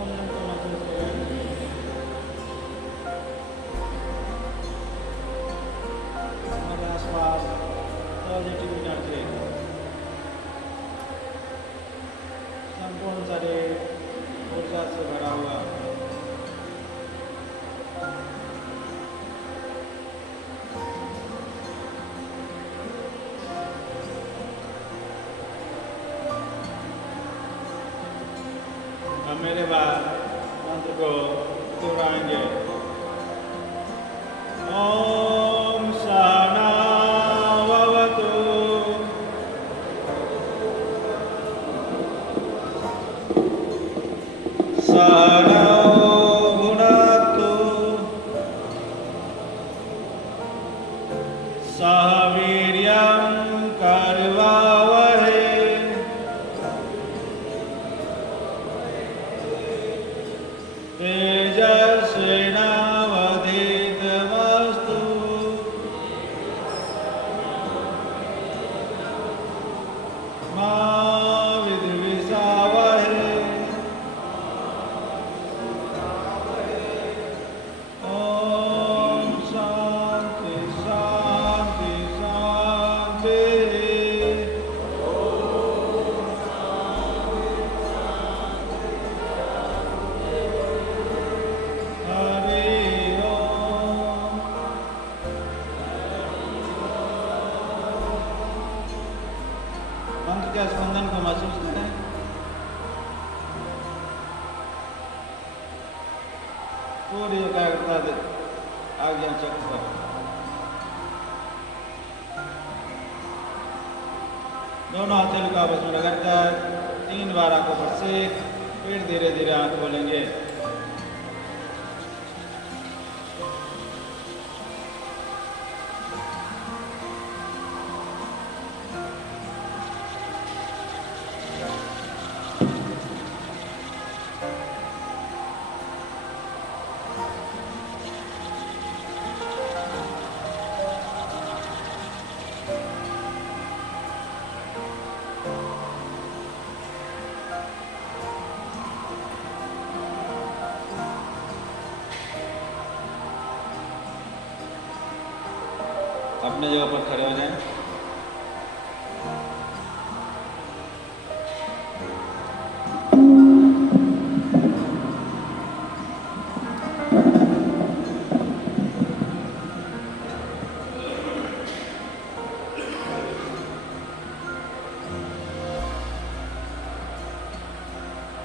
स्पंदन को महसूस करें। हमारे आसपास पॉजिटिव एनर्जी संपूर्ण शरीर ऊर्जा से भरा हुआ। अब मेरे बाद मंत्र को दोहराएंगे। ओम सहना भवतु सहनौ भुनक्तु सह वीर्यं करवावहै तेजस्विनावधीतमस्तु मा विद्विषावहै। ओम शांति शांति शांति। मंत्र के स्पंदन को महसूस करें। पूरी एकाग्रता आज्ञा चक्र पर। दोनों हथेलियों को आपस में रगड़कर 3 बार आंखों पर से फिर धीरे धीरे आंख खोलेंगे। अपने जगह पर खड़े हो जाएं।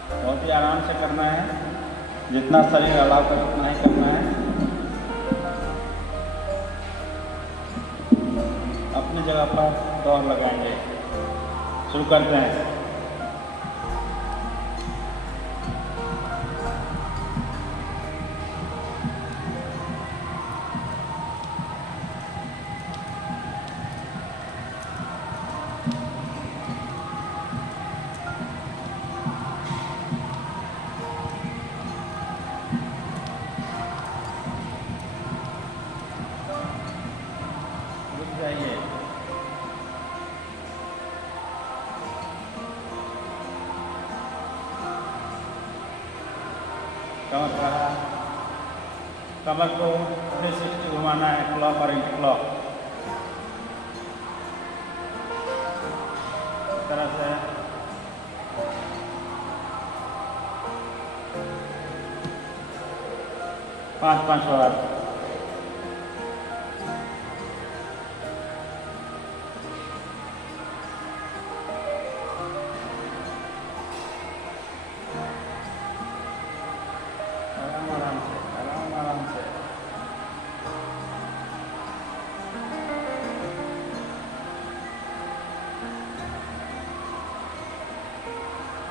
बहुत ही आराम से करना है, जितना शरीर अलाव कर उतना ही करना है। अपनी जगह पर दौड़ लगाएंगे। शुरू करते हैं। रुक जाइए। कमर बढ़ा, कमर को 360 घुमाना है, क्लॉक और एंटी क्लॉक। इस तरह से 5-5 बार। आराम से।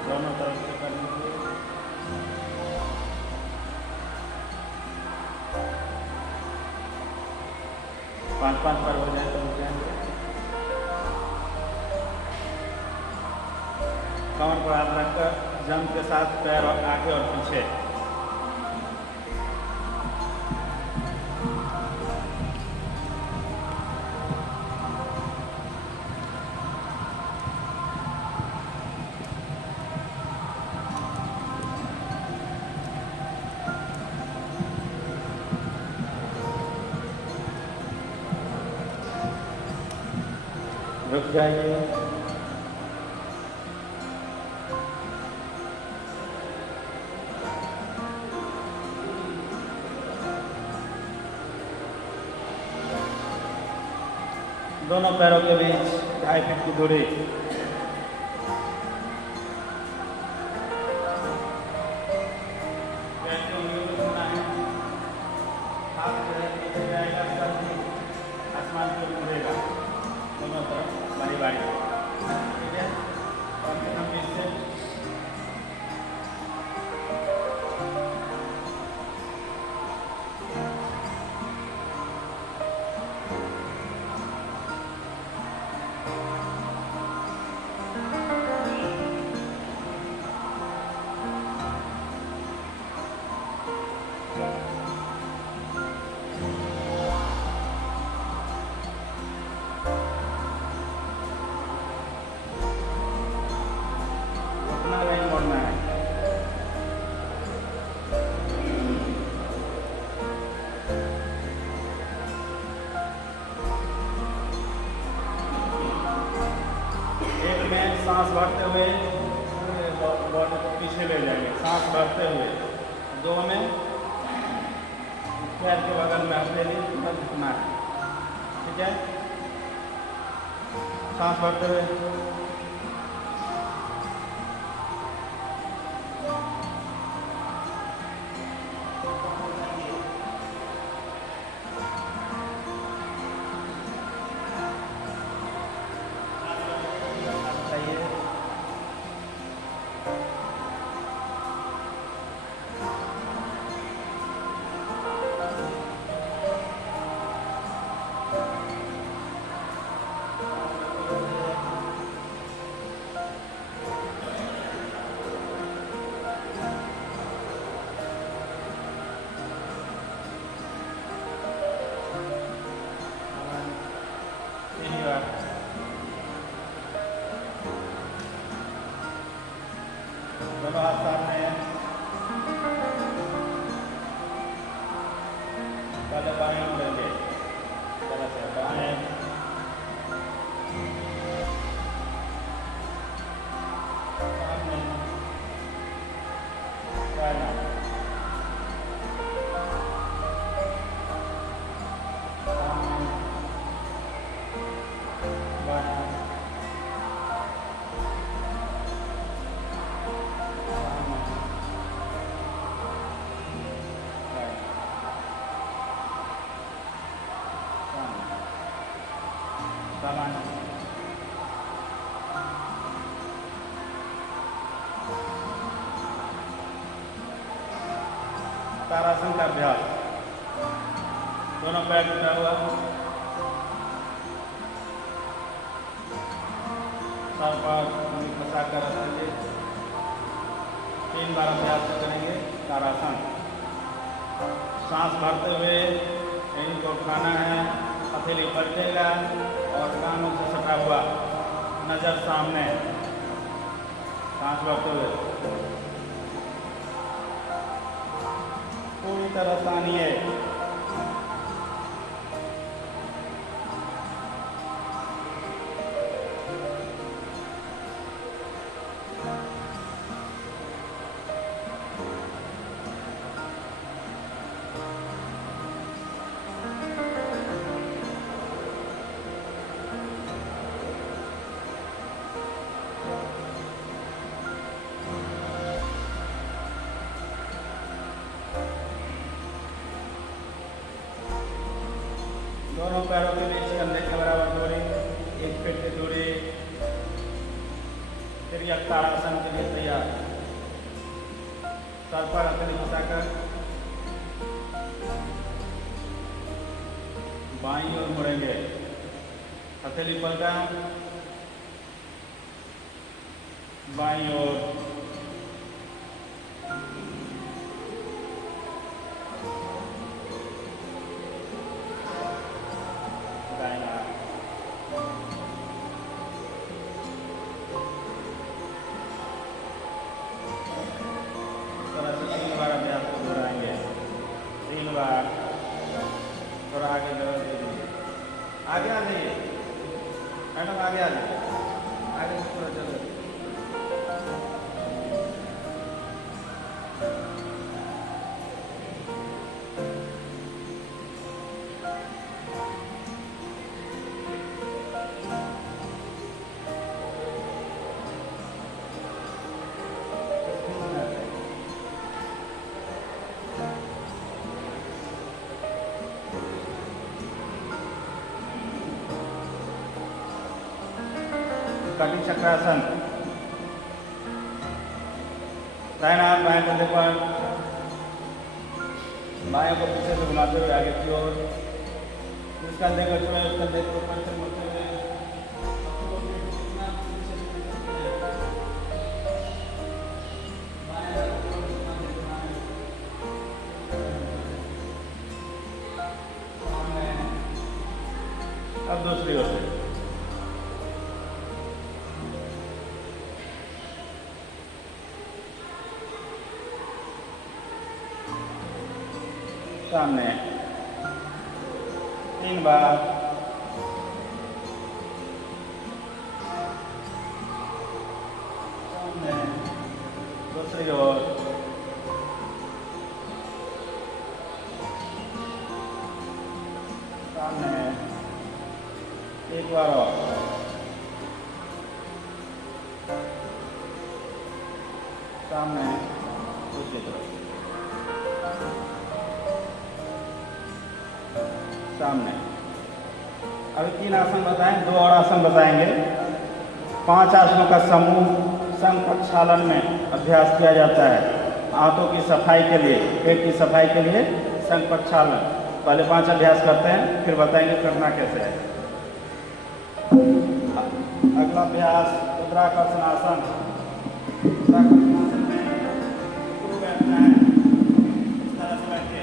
दोनों तरफ से कर लीजिए। 5-5 बार हो जाए तो रुक जाएंगे। कमर पर हाथ रखकर जंप के साथ पैर आगे और पीछे। जाएगी। दोनों पैरों के बीच 2.5 फीट की दूरी। हाथ जो है नीचे जाएगा, सर भी आसमान की ओर मुड़ेगा, दोनों तरफ बारी बारी। ठीक है, और फिर हम इससे अपना नहीं मोड़ना है। एक में सांस भरते हुए बॉडी को पीछे ले जाएंगे, सांस भरते हुए। दो में पैर के बगल में हथेली पर झुकना है। ठीक है, सांस भरते हुए। दोनों हाथ सामने हैं। पहले बाएं मुड़ेंगे, तरह से बाएं, सामने, दायां, सामने, बायां, तारासन का अभ्यास। दोनों पैर जुटा हुआ, सर पर फंसा कर रखेंगे। 3 बार अभ्यास करेंगे तारासन। सांस भरते हुए इनको उठाना है, हथेली पलटेगा और कानों से सटा हुआ, नजर सामने, सांस भरते हुए पूरी तरह तानिए। दोनों पैरों के बीच कंधे के बराबर दूरी, 1 फीट की दूरी। फिर यह ताड़ासन के लिए तैयार। सर पर हथेली फंसाकर बाईं ओर मुड़ेंगे, हथेली पलटा, बाईं ओर, थोड़ा आगे आ जाइए, मैडम आगे आ जाइए, आगे से थोड़ा जल्दी। कटी चक्रासन, दाहिना हाथ बाएं कंधे पर, बाएं को पीछे से घुमाते हुए आगे की ओर, इस कंधे को छुए उस कंधे को ऊपर से मुड़ते हुए, अब दूसरी ओर से सामने 3 बार, सामने दूसरी ओर, सामने एक बार और, सामने दूसरी तरफ, सामने। अभी 3 आसन बताएं, 2 और आसन बताएंगे। 5 आसनों का समूह संघ प्रक्षालन में अभ्यास किया जाता है। आंतों की सफाई के लिए, पेट की सफाई के लिए संघ प्रक्षालन। पहले 5 अभ्यास करते हैं, फिर बताएंगे करना कैसे है। अगला अभ्यास उद्राकर्षण आसन। उद्राकर्षण आसन में शुरू बैठना है, इस तरह से बैठे।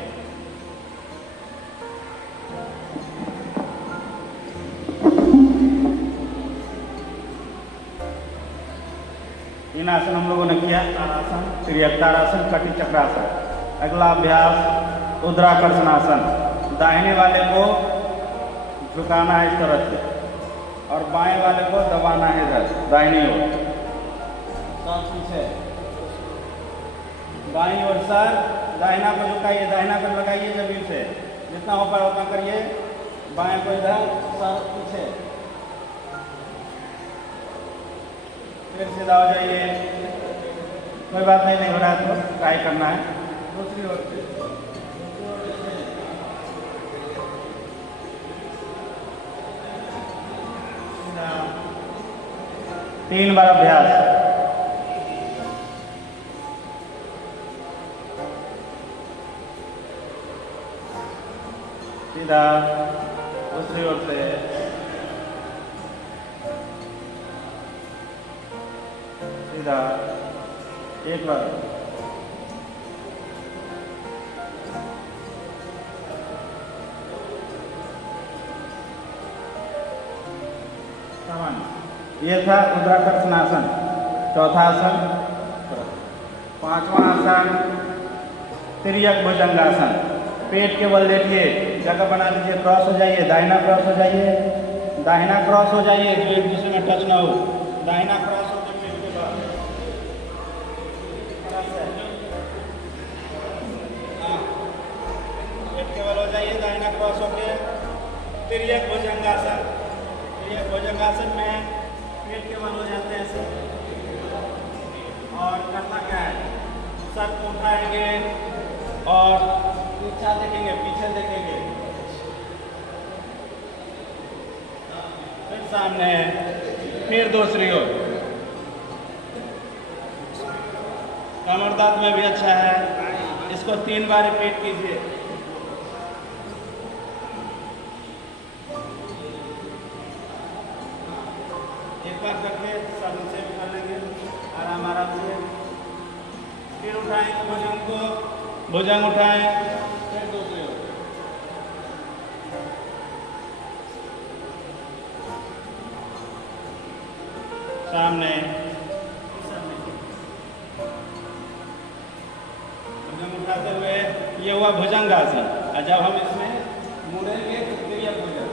इन आसन हम लोगों ने किया, तारासन, त्रियक्तारासन, कटी चक्रासन। अगला अभ्यास उद्राकर्षण आसन। दाहिने वाले को झुकाना है इस तरह से और बाएं वाले को दबाना है इधर दाहिनी ओर, सब पीछे। बाईं ओर सर, दाहिना को झुकाइए, दाहिना को लगाइए जमीन से, जितना हो पाए उतना करिए। बाएं को इधर, सर पीछे, फिर सीधा हो जाइए। कोई बात नहीं हो रहा है तो ट्राई करना है। दूसरी ओर से 3 बार अभ्यास। सीधा, दूसरी ओर से, सीधा, एक बार, ये था उद्राकर्षण आसन। चौथा आसन, 5वां आसन तिर्यक भुजंगासन। पेट के बल लेटिए, जगह बना दीजिए, क्रॉस हो जाइए, दाहिना क्रॉस हो जाइए, दाहिना क्रॉस हो जाइए, जो एक दूसरे में टच ना हो। दाहिना क्रॉस होकर पेट के बल, पेट के बल हो जाइए, दाहिना क्रॉस होकर तिर्यक भुजंगासन। तिर्यक भुजंगासन में पेट के बल हो जाते हैं ऐसे। और करना क्या है, सर को उठाएंगे और पीछा देखेंगे, पीछे देखेंगे, फिर सामने, फिर दूसरी ओर। कमर दर्द में भी अच्छा है, इसको 3 बार रिपीट कीजिए। एक बार करके सब नीचे भी कर लेंगे आराम आराम से। फिर उठाएंगे भुजंग को, भुजंग उठाएं, फिर दूसरी ओर, सामने, भुजंग उठाते हुए, ये हुआ भुजंगासन। और जब हम इसमें मुड़ेंगे तो तिर्यक भुजंग।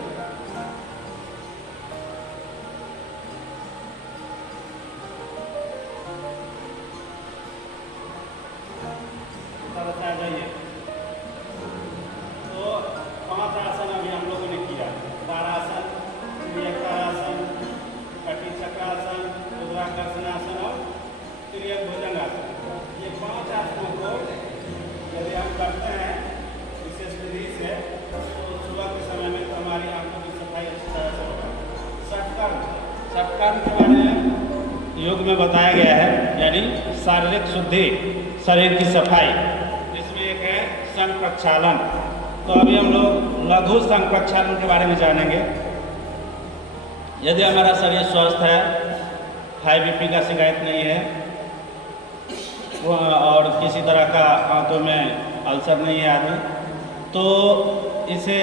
तिर्यक भुजंगासन। ये 5 आसनों को यदि हम करते हैं विशेष विधि से तो सुबह के समय में तो हमारी आंखों की सफाई अच्छी तरह से होगा। षटकर्म के बारे में योग में बताया गया है, यानी शारीरिक शुद्धि, शरीर की सफाई। इसमें एक है संघ प्रक्षालन। तो अभी हम लोग लघु संघ प्रक्षालन के बारे में जानेंगे। यदि हमारा शरीर स्वस्थ है, हाई बीपी का शिकायत नहीं है और किसी तरह का आंतों में अल्सर नहीं है आदि, तो इसे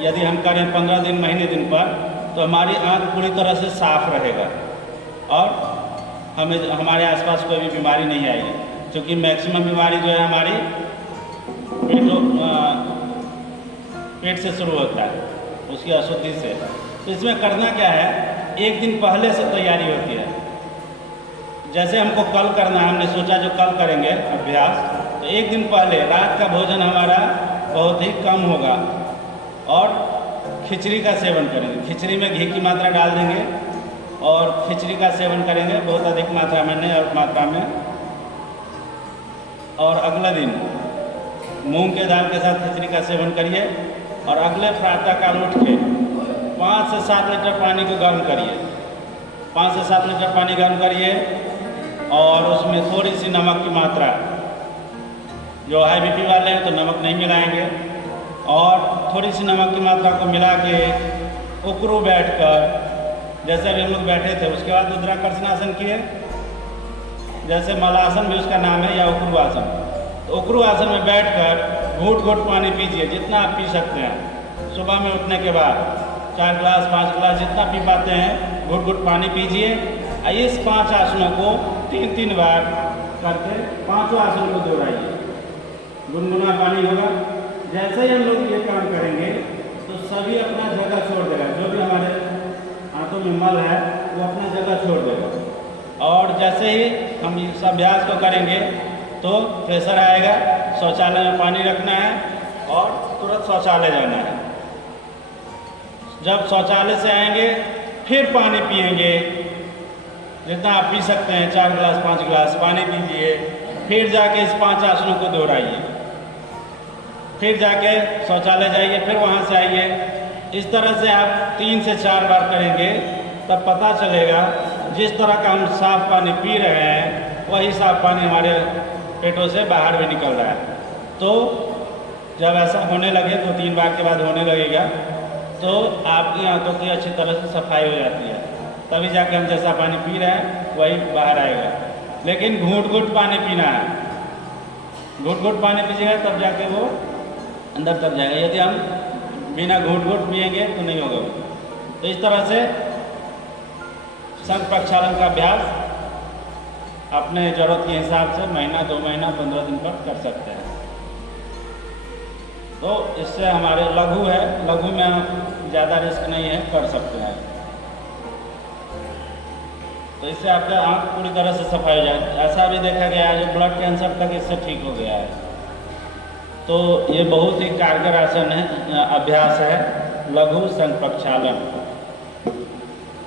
यदि हम करें 15 दिन महीने दिन पर तो हमारी आंख पूरी तरह से साफ रहेगा और हमें हमारे आसपास कोई भी बीमारी नहीं आएगी। क्योंकि मैक्सिमम बीमारी जो है हमारी पेट से शुरू होता है, उसकी अशुद्धि से। तो इसमें करना क्या है, एक दिन पहले से तैयारी होती है। जैसे हमको कल करना है, हमने सोचा जो कल करेंगे अभ्यास, तो एक दिन पहले रात का भोजन हमारा बहुत ही कम होगा और खिचड़ी का सेवन करेंगे। खिचड़ी में घी की मात्रा डाल देंगे और खिचड़ी का सेवन करेंगे, बहुत अधिक मात्रा में नहीं, अल्प मात्रा में। और अगला दिन मूंग के दाल के साथ खिचड़ी का सेवन करिए और अगले प्रातःकाल उठ के 5 से 7 लीटर पानी को गर्म करिए। 5 से 7 लीटर पानी गर्म करिए और उसमें थोड़ी सी नमक की मात्रा, जो हाई बीपी वाले हैं तो नमक नहीं मिलाएंगे, और थोड़ी सी नमक की मात्रा को मिला के उकरू बैठकर, जैसे अभी हम लोग बैठे थे, उसके बाद उद्राकर्षण आसन किए, जैसे मलासन भी उसका नाम है, या उकरू आसन। तो उकरू आसन में बैठकर घूट घूट पानी पीजिए, जितना आप पी सकते हैं। सुबह में उठने के बाद 4 गिलास 5 गिलास जितना पी पाते हैं, घूट घूट पानी पीजिए। इस 5 आसनों को 3-3 बार करके 5 आसन को दोहराइए। गुनगुना पानी होगा। जैसे ही हम लोग ये काम करेंगे तो सभी अपना जगह छोड़ देगा, जो भी हमारे हाथों में मल है वो अपना जगह छोड़ देगा। और जैसे ही हम इस अभ्यास को करेंगे तो प्रेशर आएगा, शौचालय में पानी रखना है और तुरंत शौचालय जाना है। जब शौचालय से आएंगे फिर पानी पिएंगे, जितना आप पी सकते हैं, 4 गिलास 5 गिलास पानी पीजिए। फिर जाके इस 5 आसनों को दोहराइए, फिर जाके शौचालय जाइए, फिर वहाँ से आइए। इस तरह से आप 3 से 4 बार करेंगे, तब पता चलेगा जिस तरह का हम साफ पानी पी रहे हैं वही साफ पानी हमारे पेटों से बाहर भी निकल रहा है। तो जब ऐसा होने लगे, 2-3 बार के बाद होने लगेगा, तो आपकी आंतों की अच्छी तरह से सफाई हो जाती है। तभी जाके हम जैसा पानी पी रहे हैं वही बाहर आएगा। लेकिन घूट घूट पानी पीना है, घूट घूट पानी पीजिएगा तब जाके वो अंदर तक जाएगा। यदि हम बिना घूट घूट पिएंगे तो नहीं होगा। तो इस तरह से संघ प्रक्षालन का अभ्यास अपने ज़रूरत के हिसाब से महीना 2 महीना 15 दिन पर कर सकते हैं। तो इससे हमारे लघु है, लघु में ज़्यादा रिस्क नहीं है, कर सकते हैं। तो इससे आपका आँख पूरी तरह से सफाई हो जाए। ऐसा भी देखा गया है जो ब्लड कैंसर तक इससे ठीक हो गया है। तो ये बहुत ही कारगर आसन है, अभ्यास है, लघु संघ प्रक्षालन।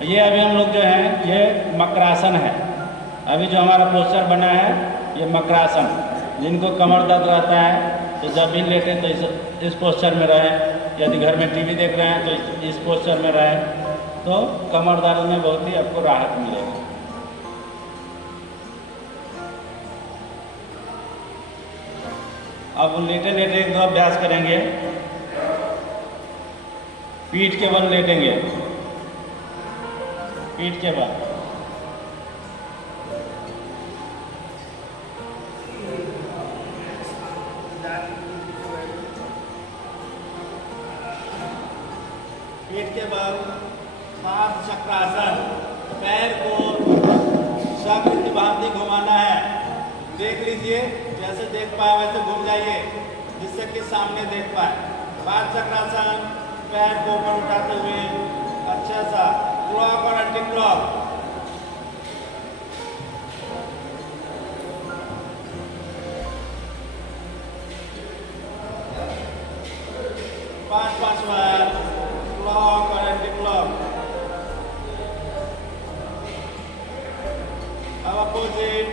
ये अभी हम लोग जो हैं ये मकरासन है। अभी जो हमारा पोस्चर बना है ये मकरासन। जिनको कमर दर्द रहता है तो जब भी लेटे तो इस पोस्चर में रहें। यदि घर में टीवी देख रहे हैं तो इस पोस्चर में रहें, तो कमर दर्द में बहुत ही आपको राहत मिलेगी। अब लेटे लेटे 1-2 अभ्यास करेंगे। पीठ के बल लेटेंगे, पीठ के बल। पीठ के बल पाद चक्रासन। पैर को चक्र की भांति घुमाना है। देख लीजिए, जैसे देख पाए वैसे घूम जाइए, जिससे कि सामने देख पाए। पाद चक्रासन, पैर को ऊपर उठाते हुए अच्छा सा क्लॉक और एंटी क्लॉक। पांच बार क्लॉक और एंटी क्लॉक। अब अपोजिट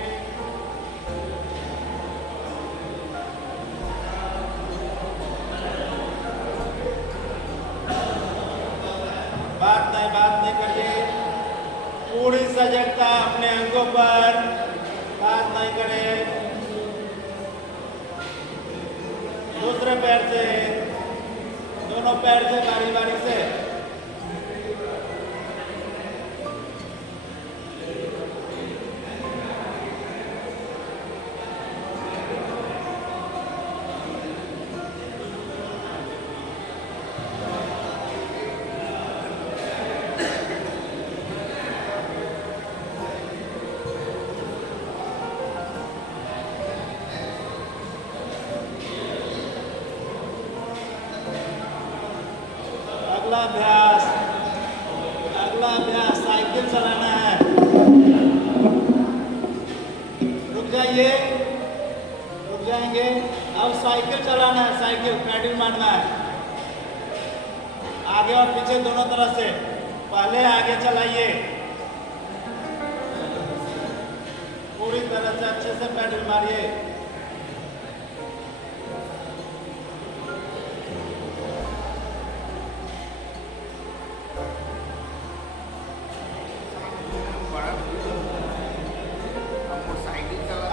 दूसरे पैर से, दोनों पैर से बारी बारी से। अगला अभ्यास साइकिल चलाना है। रुक जाइए, रुक जाएंगे। अब साइकिल चलाना है, साइकिल पैडल मारना है आगे और पीछे दोनों तरफ से। पहले आगे चलाइए, पूरी तरह से अच्छे से पैडल मारिए।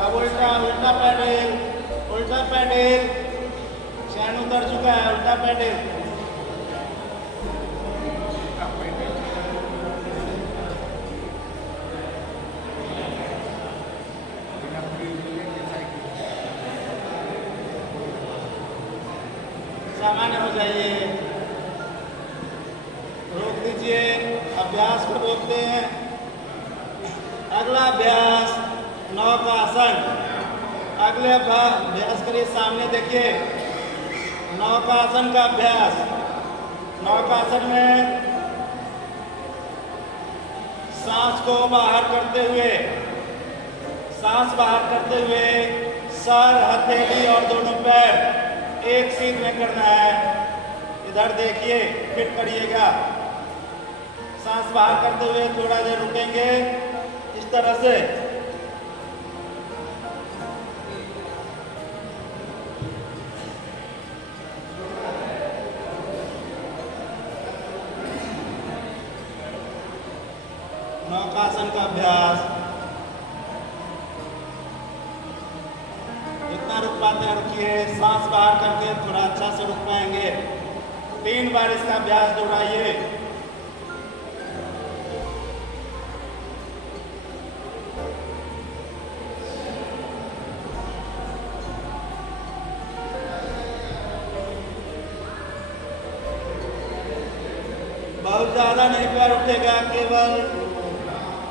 अब उल्टा उल्टा पैडल, उल्टा पैडल। चैन उतर चुका है, उल्टा पैडल। सामान्य हो जाइए, रोक दीजिए, अभ्यास को रोकते हैं। अगला अभ्यास नौकासन। अगले अभ्यास करिए, सामने देखिए। नौकासन का अभ्यास। नौकासन में सांस को बाहर करते हुए, सांस बाहर करते हुए सर, हथेली और दोनों पैर एक सीध में करना है। इधर देखिए, फिट करिएगा। सांस बाहर करते हुए थोड़ा देर रुकेंगे इस तरह से। नौकासन का अभ्यास। जितना रुक पाते हैं रुकिए, सांस बाहर करके थोड़ा अच्छा से रुक पाएंगे। 3 बार इसका अभ्यास दोहराइए। बहुत ज्यादा नहीं पैर उठेगा, केवल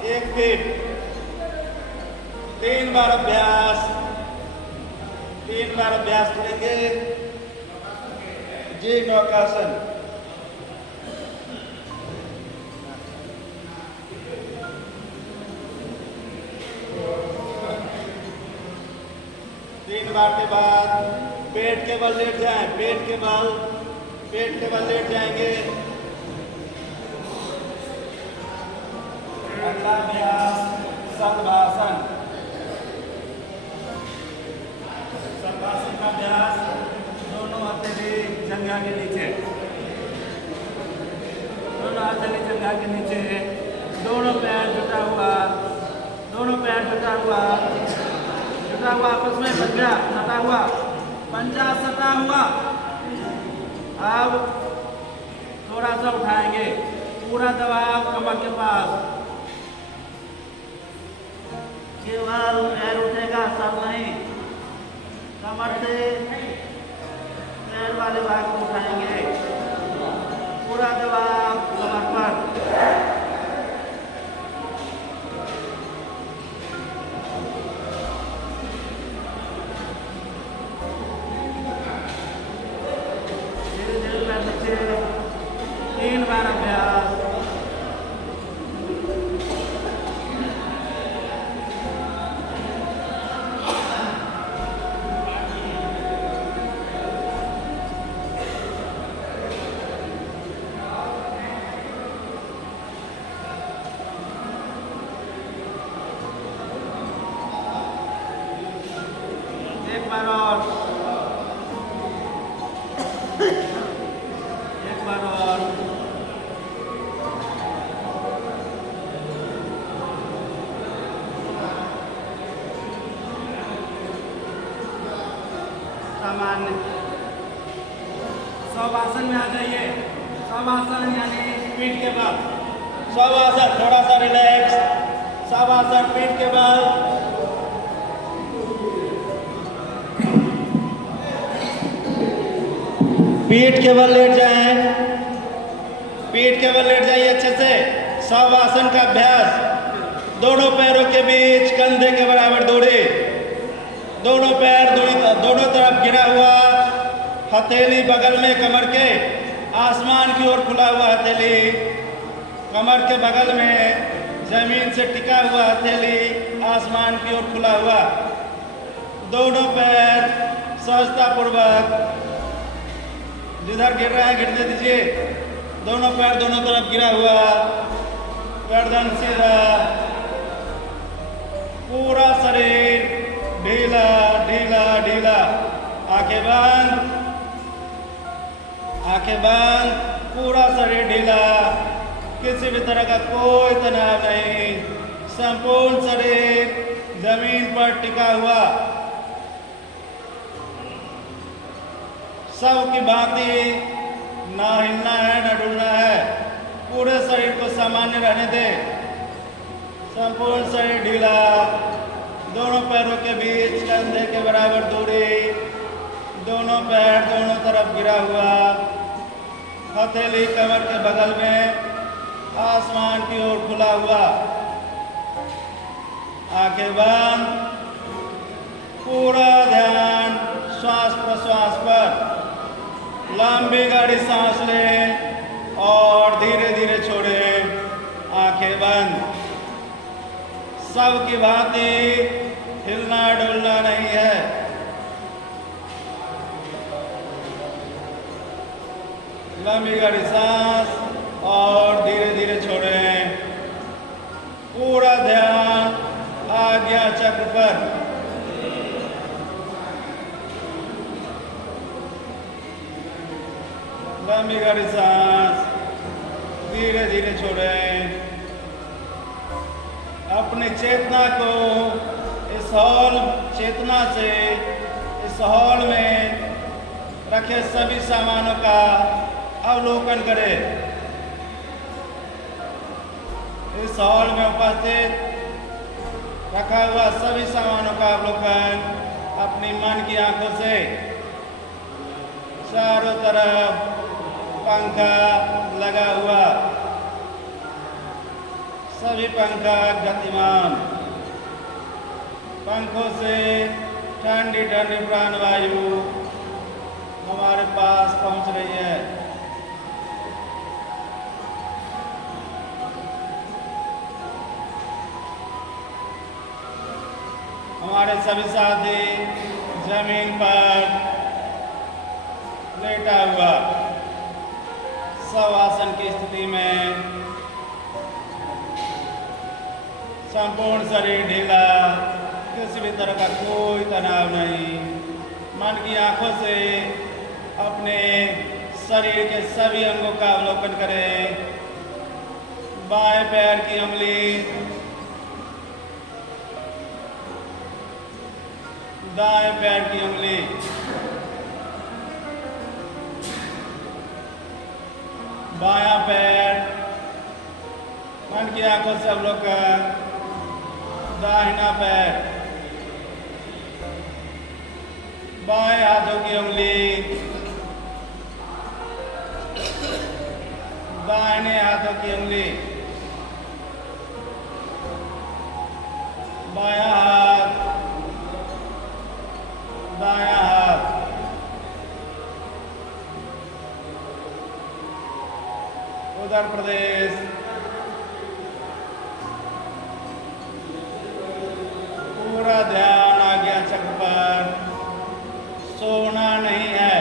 1 फीट। 3 बार अभ्यास, 3 बार अभ्यास करेंगे जी। नौकासन। तीन बार के बाद पेट के बल लेट जाएं, पेट के बल लेट जाएंगे। अगला अभ्यास सद्भासन। सद्भासन का अभ्यास, दोनों हथेली जंघा के नीचे, दोनों हथेली जंघा के नीचे, दोनों पैर जुटा हुआ, दोनों पैर जुटा हुआ, जुटा हुआ आपस में, पंजा सटा हुआ, पंजा सटा हुआ। अब थोड़ा सा उठाएंगे, पूरा दबाव कमर के पास, केवल पैर उठेगा, सर नहीं। कमर से पैर वाले भाग को उठाएंगे, पूरा दबाव कमर पर। धीरे धीरे पैर नीचे। 3 बार अभ्यास। एक बार और, एक बार और। सामान्य। शवासन में आ जाइए। शवासन यानी पीठ के बल। शवासन, थोड़ा सा रिलैक्स। शवासन, पीठ के बल। पीठ के बल लेट जाएं। पीठ के बल लेट जाइए अच्छे से। शवासन का अभ्यास। दोनों पैरों के बीच कंधे के बराबर दूरी। दोनों पैर दोनों तरफ गिरा हुआ, हथेली बगल में कमर के, आसमान की ओर खुला हुआ हथेली, कमर के बगल में जमीन से टिका हुआ हथेली, आसमान की ओर खुला हुआ। दोनों पैर सहजता पूर्वक, जिधर गिर रहा है गिरने दीजिए। दोनों पैर दोनों तरफ गिरा हुआ, गर्दन सीधा, पूरा शरीर ढीला ढीला ढीला। आंखें बंद, आंखें बंद, पूरा शरीर ढीला, किसी भी तरह का कोई तनाव नहीं, संपूर्ण शरीर जमीन पर टिका हुआ। सब की भांति ना हिलना है ना डुलना है, पूरे शरीर को सामान्य रहने दे। संपूर्ण शरीर ढीला, दोनों पैरों के बीच कंधे के बराबर दूरी, दोनों पैर दोनों तरफ गिरा हुआ, हथेली कमर के बगल में, आसमान की ओर खुला हुआ। आंखें बंद, पूरा ध्यान श्वास प्रश्वास पर। लंबी गहरी सांस लें और धीरे धीरे छोड़ें। आंखें बंद। सबकी भांति हिलना डुलना नहीं है। लंबी गहरी सांस और धीरे धीरे छोड़ें। पूरा ध्यान आज्ञा चक्र पर। लंबी गहरी सांस, धीरे धीरे छोड़ें। अपनी चेतना को इस हॉल, चेतना से इस हॉल में रखे सभी सामानों का अवलोकन करें। इस हॉल में उपस्थित रखा हुआ सभी सामानों का अवलोकन अपनी मन की आंखों से। चारों तरफ पंखा लगा हुआ, सभी पंखा गतिमान, पंखों से ठंडी ठंडी प्राणवायु हमारे पास पहुंच रही है। हमारे सभी साथी जमीन पर लेटा हुआ शवासन की स्थिति में, संपूर्ण शरीर ढीला, किसी भी तरह का कोई तनाव नहीं। मन की आंखों से अपने शरीर के सभी अंगों का अवलोकन करें। बाएं पैर की उंगली, दाएं पैर की उंगली, बायां पैर, मन की आंखों से अवलोकन, दाहिना पैर, बाएं हाथों की उंगली, दाहिने हाथों की उंगली, बायां हाथ, दायां हाथ, उत्तर प्रदेश, पूरा ध्यान आज्ञा चक्र पर। सोना नहीं है।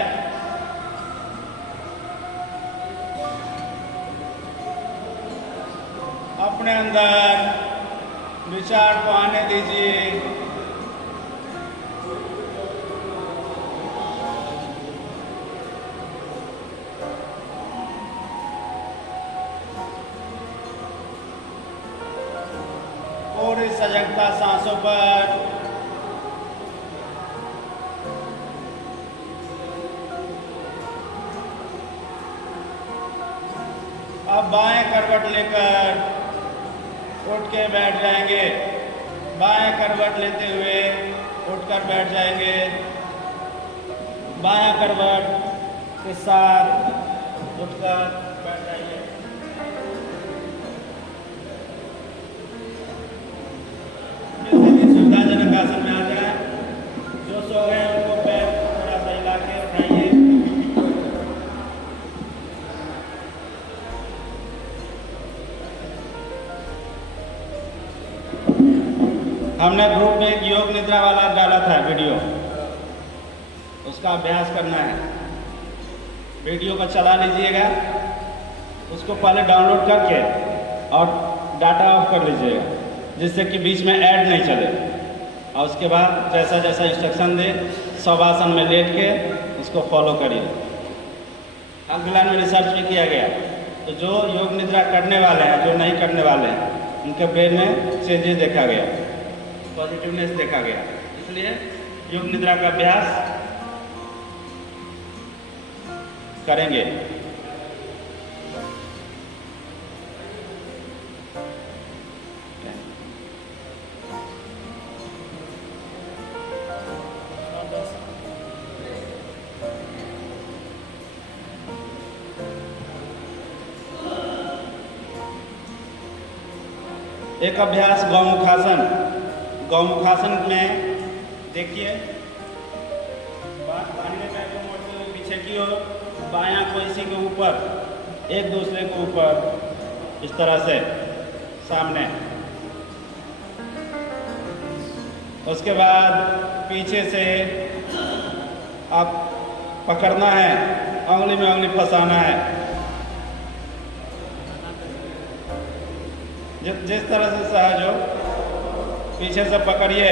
अपने अंदर विचार को आने दीजिए। पूरी सजगता सांसों पर। अब बाएं करवट लेकर उठ के बैठ जाएंगे। बाएं करवट लेते हुए उठकर बैठ जाएंगे। बायां करवट के साथ उठकर बैठ जाइए। सुविधाजनक आसन में आ जाए। जो सो गए उनको पैर थोड़ा सा हिला के उठाइए। हमने ग्रुप में एक योग निद्रा वाला डाला था वीडियो, उसका अभ्यास करना है। वीडियो को चला लीजिएगा, उसको पहले डाउनलोड करके और डाटा ऑफ कर लीजिएगा, जिससे कि बीच में ऐड नहीं चले। और उसके बाद जैसा जैसा इंस्ट्रक्शन दे शवासन में लेट के उसको फॉलो करिए। इंग्लैंड में रिसर्च भी किया गया, तो जो योग निद्रा करने वाले हैं, जो नहीं करने वाले हैं, उनके ब्रेन में चेंजेस देखा गया, पॉजिटिवनेस देखा गया। इसलिए योग निद्रा का अभ्यास करेंगे। एक अभ्यास गौमुखासन। गौमुखासन में देखिए, दाहिने पैर को मोड़ते हुए पीछे की ओर, बायां को इसी के ऊपर, एक दूसरे के ऊपर इस तरह से सामने। उसके बाद पीछे से आप पकड़ना है, उंगली में उंगली फंसाना है। जिस तरह से सहज हो, पीछे से पकड़िए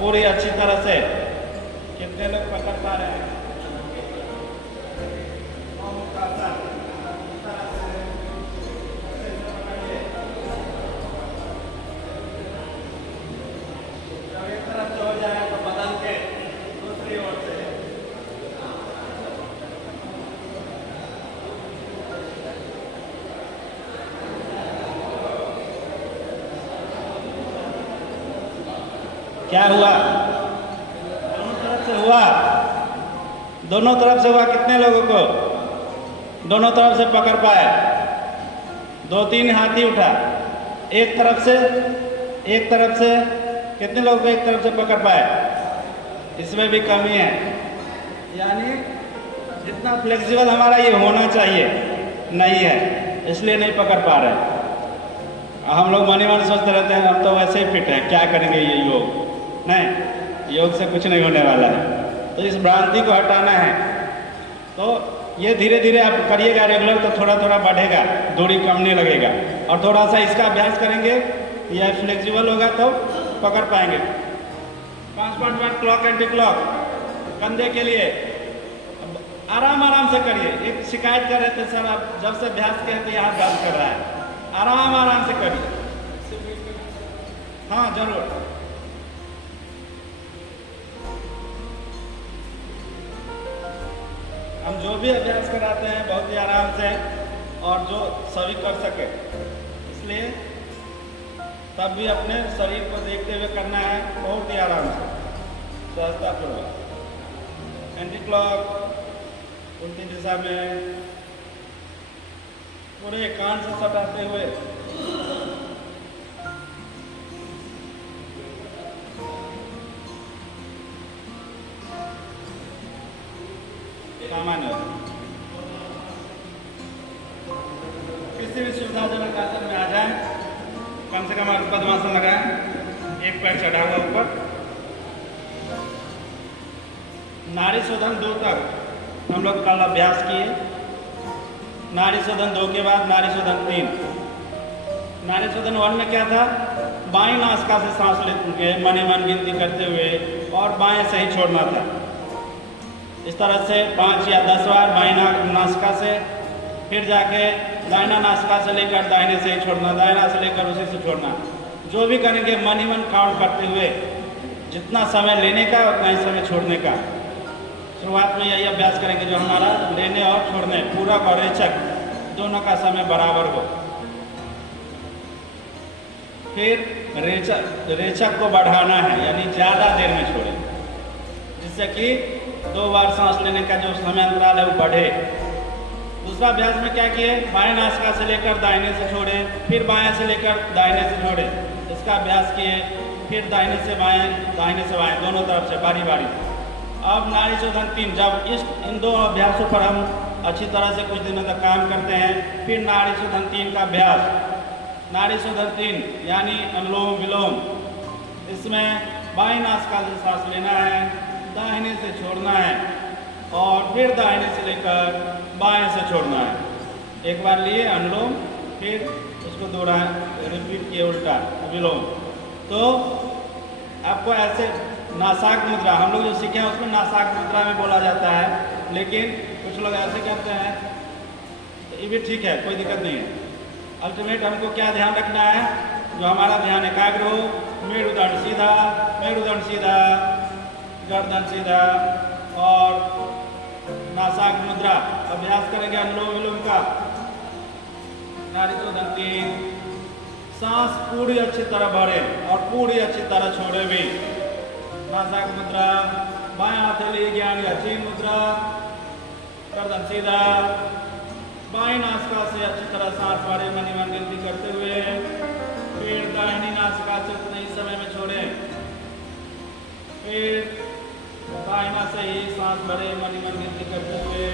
पूरी अच्छी तरह से। कितने लोग पकड़ पा रहे हैं? जब एक तरफ से हो जाए तो बदल के दूसरी ओर से। क्या हुआ? दोनों तरफ से हुआ। दोनों तरफ से हुआ। कितने लोगों को दोनों तरफ से पकड़ पाए? 2-3 हाथ ही उठा। एक तरफ से कितने लोगों को एक तरफ से पकड़ पाए? इसमें भी कमी है। यानी जितना फ्लेक्सिबल हमारा ये होना चाहिए नहीं है, इसलिए नहीं पकड़ पा रहे। हम लोग मन ही मन सोचते रहते हैं हम तो वैसे ही फिट हैं, क्या करेंगे ये योग। नहीं, योग से कुछ नहीं होने वाला है। तो इस भ्रांति को हटाना है। तो ये धीरे धीरे आप करिएगा रेगुलर, तो थोड़ा थोड़ा बढ़ेगा, दूरी कमने लगेगा। और थोड़ा सा इसका अभ्यास करेंगे, यह फ्लेक्सिबल होगा तो पकड़ पाएंगे। 5 बार क्लॉक एंटी क्लॉक कंधे के लिए आराम आराम से करिए। एक शिकायत कर रहे थे सर, आप जब से अभ्यास किए तो यहाँ दर्द कर रहा है। आराम आराम से करिए। हाँ जरूर। हम जो भी अभ्यास कराते हैं बहुत ही आराम से, और जो सभी कर सके, इसलिए तब भी अपने शरीर को देखते हुए करना है, बहुत ही आराम से, सहजतापूर्वक। एंटी क्लॉक उल्टी दिशा में पूरे कान से सटाते हुए। सामान्य किसी भी सुविधाजनक आसन में आ जाए। कम से कम पद्मासन लगाएं, एक पैर चढ़ा हुआ ऊपर। नाड़ी शोधन 2 तक हम लोग कल अभ्यास किए। नाड़ी शोधन 2 के बाद नाड़ी शोधन 3। नाड़ी शोधन 1 में क्या था? बाएं नासिका से सांस लेते मन ही मन गिनती करते हुए और बाएं से ही छोड़ना था। इस तरह से 5 या 10 बार बाएं नासिका से, फिर जाके दाहिना नासिका से लेकर दाहिने से ही छोड़ना, दाहिना से लेकर उसी से छोड़ना। जो भी करेंगे मन ही मन काउंट करते हुए, जितना समय लेने का उतना ही समय छोड़ने का। शुरुआत में यही अभ्यास करेंगे जो हमारा लेने और छोड़ने, पूरक और रेचक दोनों का समय बराबर हो। फिर रेचक को बढ़ाना है, यानी ज़्यादा देर में छोड़ें, जिससे कि 2 बार सांस लेने का जो समय अंतराल है वो बढ़े। दूसरा अभ्यास में क्या किए, बाएं नासिका से लेकर दाहिने से छोड़े, फिर बाएं से लेकर दाहिने से छोड़े, इसका अभ्यास किए। फिर दाहिने से बाएं, दाहिने से बाएं, दोनों तरफ से बारी बारी। अब नाड़ी शोधन 3, जब इन 2 अभ्यासों पर हम अच्छी तरह से कुछ दिनों तक काम करते हैं, फिर नाड़ी शोधन 3 का अभ्यास। नाड़ी शोधन 3 यानी अनुलोम विलोम। इसमें बाईं नासिका से सांस लेना है, दाहिने से छोड़ना है और फिर दाहिने से लेकर बाएं से छोड़ना है। एक बार लिए अनुलोम, फिर उसको दोहराएं, रिपीट किए उल्टा विलोम। तो आपको ऐसे नासाक मुद्रा, हम लोग जो सीखे हैं उसमें नासाक मुद्रा में बोला जाता है, लेकिन कुछ लोग ऐसे करते हैं, तो ये भी ठीक है, कोई दिक्कत नहीं है। अल्टीमेट हमको क्या ध्यान रखना है, जो हमारा ध्यान एकाग्र हो, मेरुदंड सीधा, मेरुदंड सीधा, गर्दन सीधा और नासाक मुद्रा। अभ्यास करेंगे अनुलोम विलोम का। नाड़ी शोधन 3, सांस पूरी अच्छी तरह भरे और पूरी अच्छी तरह छोड़े भी। नासाक मुद्रा, बाएं हथेली ज्ञान या चीन मुद्रा, गर्दन सीधा, बाईं नासिका से अच्छी तरह सांस भरे मनी मन गिनती करते हुए, फिर दाहिनी नासिका से उतने ही समय में छोड़ें, फिर दाहिना से ही सांस भरे मनी मन गिनती करते हुए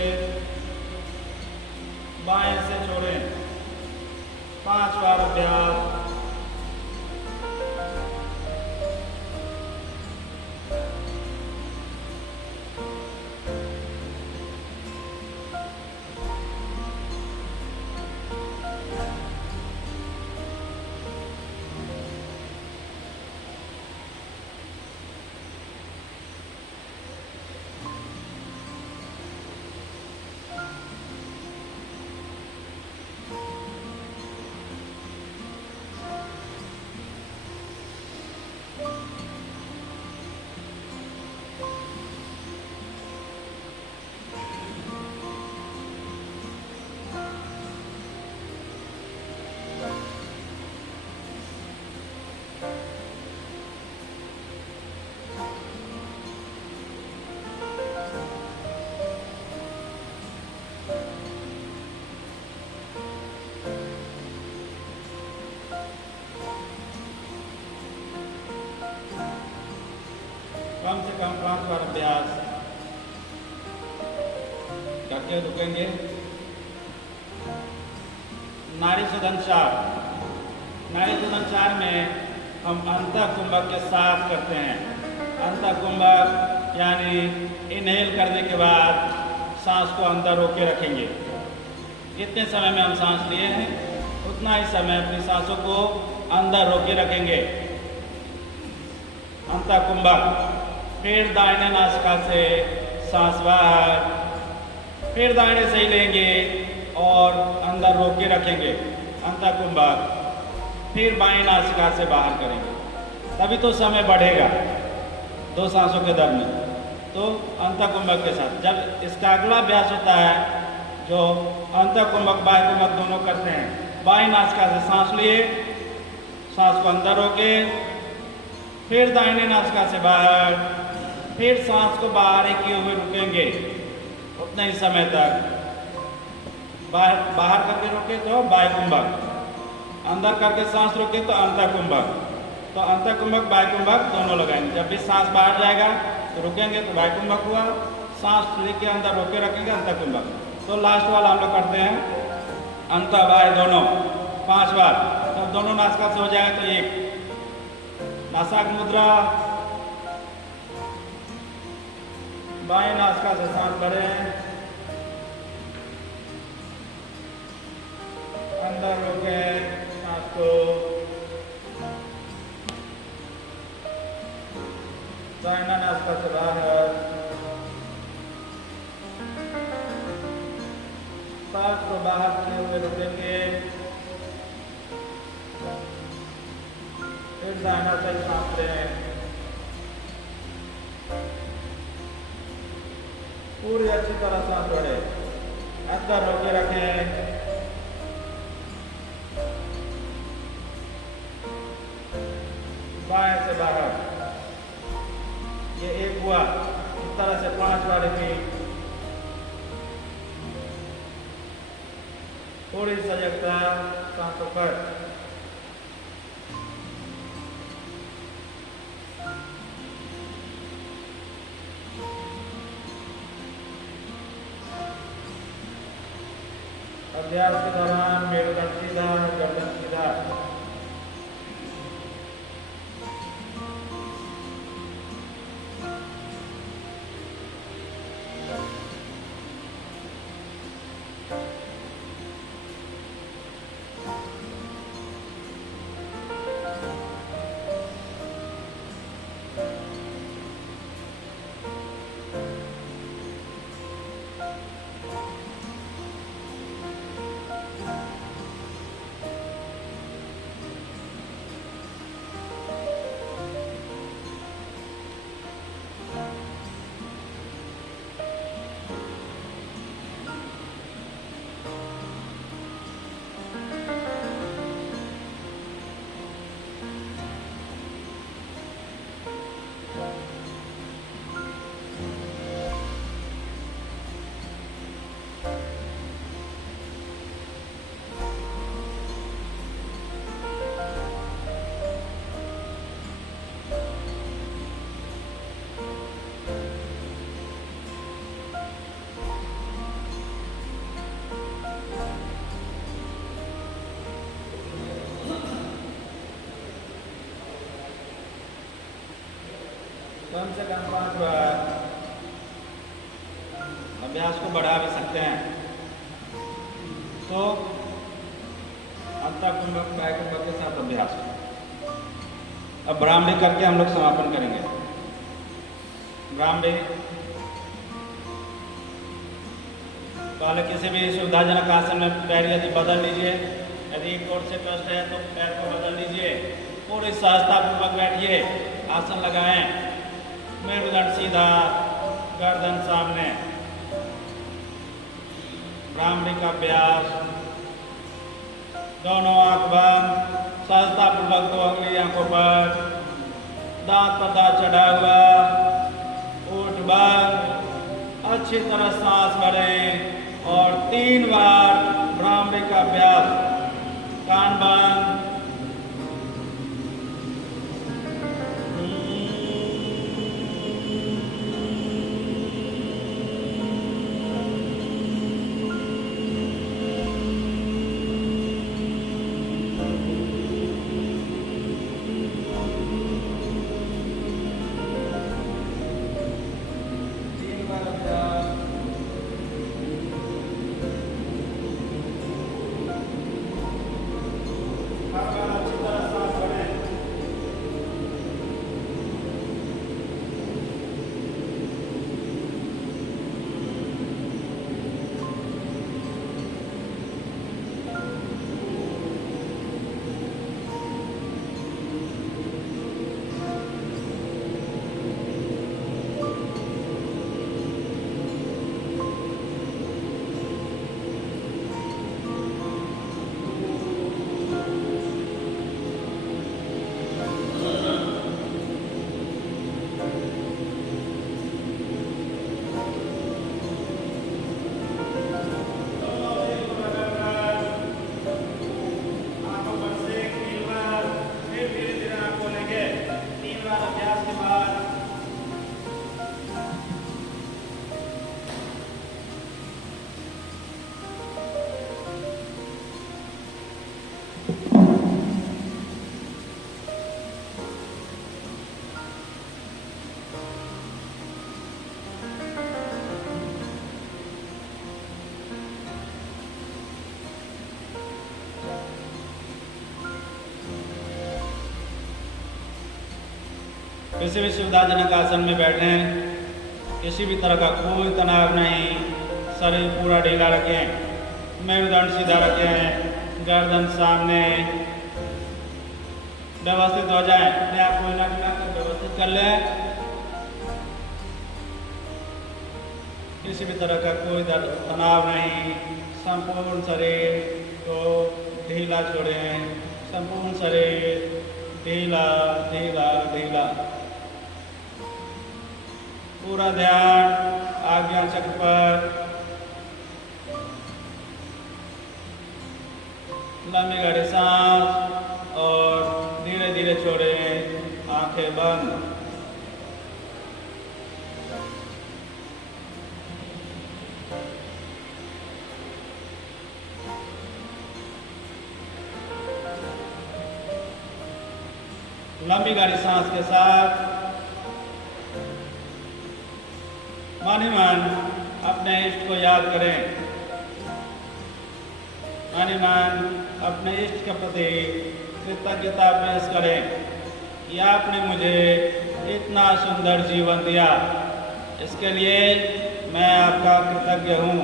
बाएं से छोड़ें। 5 बार अभ्यास। कम से कम 5 बार अभ्यास करके रुकेंगे। नाड़ी शोधन 4। नाड़ी शोधन 4 में हम अंतः कुंभक के साथ करते हैं। अंतः कुंभक यानी इनहेल करने के बाद सांस को अंदर रोक के रखेंगे। जितने समय में हम सांस लिए हैं उतना ही समय अपनी सांसों को अंदर रोक के रखेंगे। अंतः कुंभक। फिर दाहिने नासिका से सांस बाहर, फिर दाहिने से ही लेंगे और अंदर रोक के रखेंगे अंतः कुंभक, फिर बाएं नासिका से बाहर करेंगे, तभी तो समय बढ़ेगा 2 सांसों के दर में। तो अंतः कुंभक के साथ जब इसका अगला अभ्यास होता है, जो अंतः कुंभक बाह्य कुंभक दोनों करते हैं, बाएं नासिका से सांस लिए, सांस को अंदर रोके, फिर दाहिने नासिका से बाहर, फिर सांस को बाहर ही किए हुए रुकेंगे उतने ही समय तक। बाहर करके रोके तो बाह्य कुंभक, अंदर करके सांस रोके तो अंतः कुंभक। तो अंतः कुंभक बाह्य कुंभक दोनों लगाएंगे। जब भी सांस बाहर जाएगा तो रुकेंगे तो बाह्य कुंभक हुआ, सांस लेके अंदर रोके रखेंगे अंतः कुंभक। तो लास्ट वाला हम लोग करते हैं अंतः बाह्य दोनों 5 बार। तो दोनों नासिका से हो जाएगा तो 1 नासाक मुद्रा, बाएं नासिका से सांस भरें, अंदर रोकें सांस को, दाहिना नासिका से बाहर, सांस को बाहर किए हुए रुकेंगे, फिर दाहिना से सांस लें, पूरी अच्छी तरह सांस भरें, अंदर रोके रखें, बाएं से बाहर। ये एक हुआ। इस तरह से 5 बार रिपीट। थोड़ी सजगता सांसों पर। अभ्यास के दौरान मेरुदंड सीधा, गर्दन सीधा। कम से कम 5 बार। अभ्यास को बढ़ा भी सकते हैं। तो अंतः कुंभक बाह्य कुंभक के साथ अभ्यास। अब ब्राह्मणी करके हम लोग समापन करेंगे। ब्राह्मणी पहले किसी भी सुविधाजनक आसन में पैर यदि बदल लीजिए। यदि एक ओर से कष्ट है तो पैर को बदल लीजिए। पूरी सहजतापूर्वक बैठिए। आसन लगाएं। मेरुदंड सीधा, गर्दन सामने। ब्राह्मणी का अभ्यास। दोनों आंख बंद। सहजतापूर्वक 2 उंगली आंखों पर। दांत पर दांत चढ़ा हुआ। ओठ बंद। अच्छी तरह सांस भरें और 3 बार ब्राह्मणी का अभ्यास। कान बंद। किसी भी सुविधाजनक आसन में बैठें। किसी भी तरह का कोई तनाव नहीं। शरीर पूरा ढीला रखें। मेरुदंड सीधा रखें। गर्दन सामने। व्यवस्थित हो जाए। अपने आप को व्यवस्थित कर लें। किसी भी तरह का कोई तनाव नहीं। संपूर्ण शरीर को ढीला छोड़ें। संपूर्ण शरीर ढीला ढीला ढीला। पूरा ध्यान आज्ञा चक्र पर। लंबी गहरी सांस और धीरे धीरे छोड़ें, आंखें बंद। लंबी गहरी सांस के साथ मन ही मन अपने इष्ट को याद करें। मन ही मन अपने इष्ट के प्रति कृतज्ञता पेश करें कि आपने मुझे इतना सुंदर जीवन दिया, इसके लिए मैं आपका कृतज्ञ हूँ।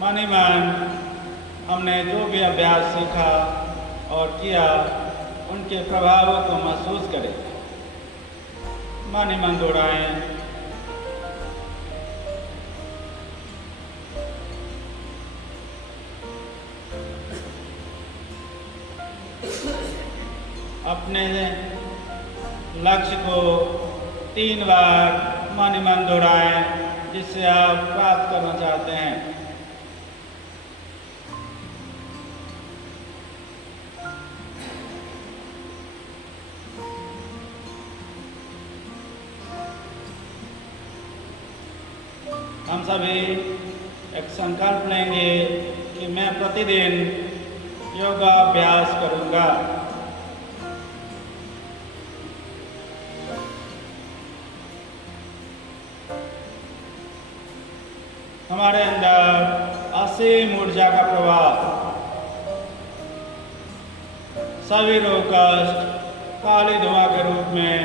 मन ही मन हमने जो भी अभ्यास सीखा और किया, उनके प्रभावों को महसूस करें। मन ही मन दोहराएं। अपने लक्ष्य को 3 बार मन ही मन दोहराएं, जिससे आप प्राप्त करना चाहते हैं। हम सभी एक संकल्प लेंगे कि मैं प्रतिदिन योगा अभ्यास करूंगा। हमारे अंदर असीम ऊर्जा का प्रवाह, सभी रोग कष्ट काली धुआं के रूप में,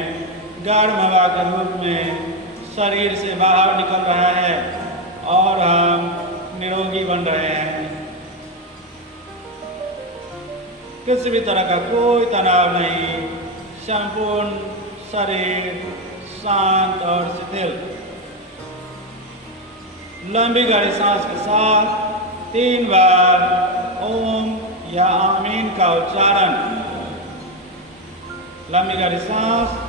गर्म हवा के रूप में शरीर से बाहर निकल रहा है और हम निरोगी बन रहे हैं। किसी भी तरह का कोई तनाव नहीं, संपूर्ण शरीर शांत और शिथिल। लंबी गहरी सांस के साथ 3 बार ओम या आमीन का उच्चारण। लंबी गहरी सांस।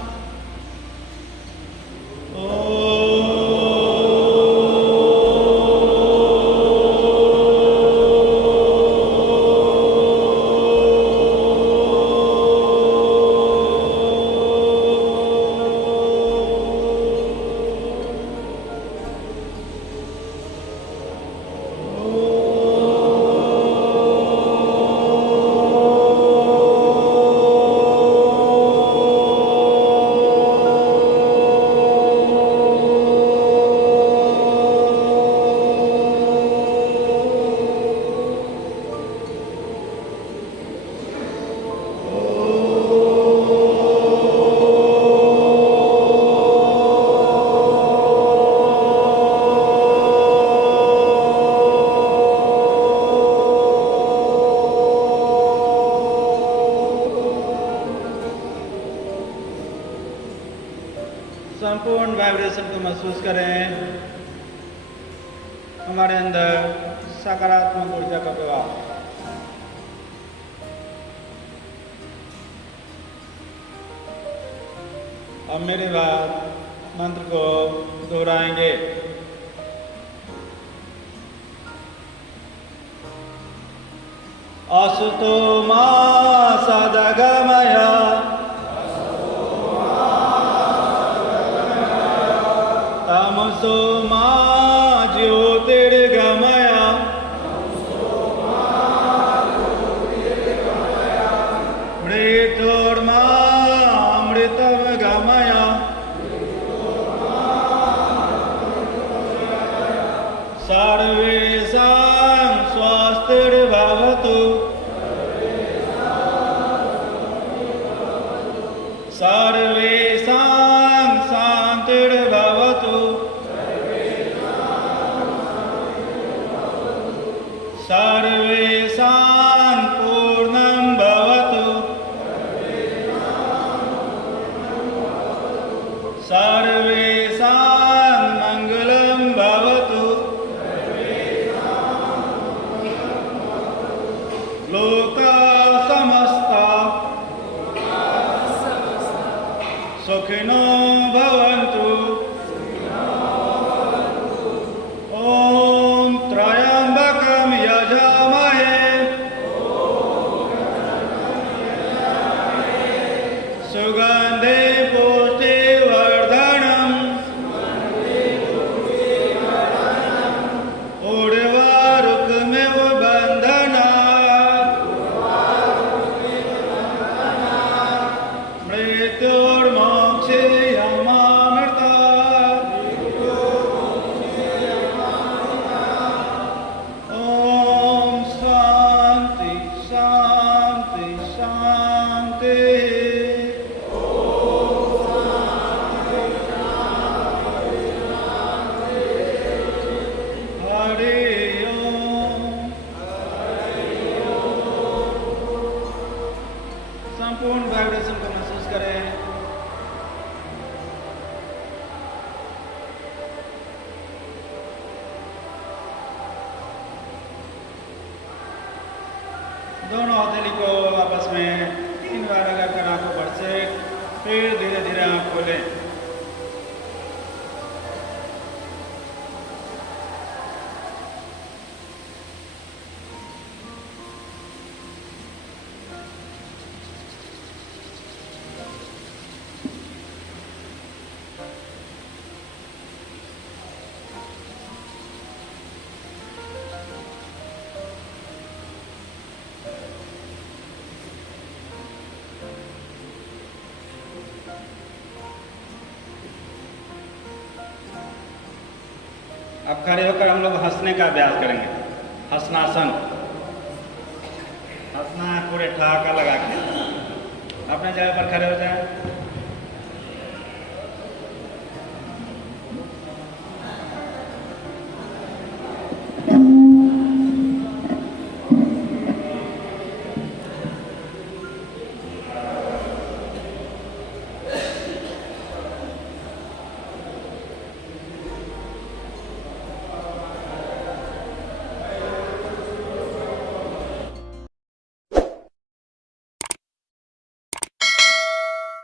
संपूर्ण वाइब्रेशन को महसूस करें। हमारे अंदर सकारात्मक ऊर्जा का प्रवाह। अब मेरे बाद मंत्र को दोहराएंगे। असुतो मा सदगमय तमसो मा ज्योतिर्गमय मृत्योर्मा अमृतम गमय सर्वेषां स्वस्तिर्भवतु सर्वेषां शान्तिर्भवतु लोका समस्ता सुखिनो भवन्तु। ॐ त्र्यम्बकं यजामहे सुगन्धे पुष्टिवर्धनम् उर्वारुकमिव बन्धनात् मृत्युर्मोक्षयमामृतात्। ॐ शान्ति शान्ति शान्ति। हरि ओम। संपूर्ण वाइब्रेशन को महसूस करें। दोनों हथेली को आपस में 3 बार अगर कर आंखों पर से, फिर धीरे धीरे आंख खोलें। अब खड़े होकर हम लोग हंसने का अभ्यास करेंगे। हंसनासन। हंसना है पूरे ठहाका लगा के। अपने जगह पर खड़े हो जाएं।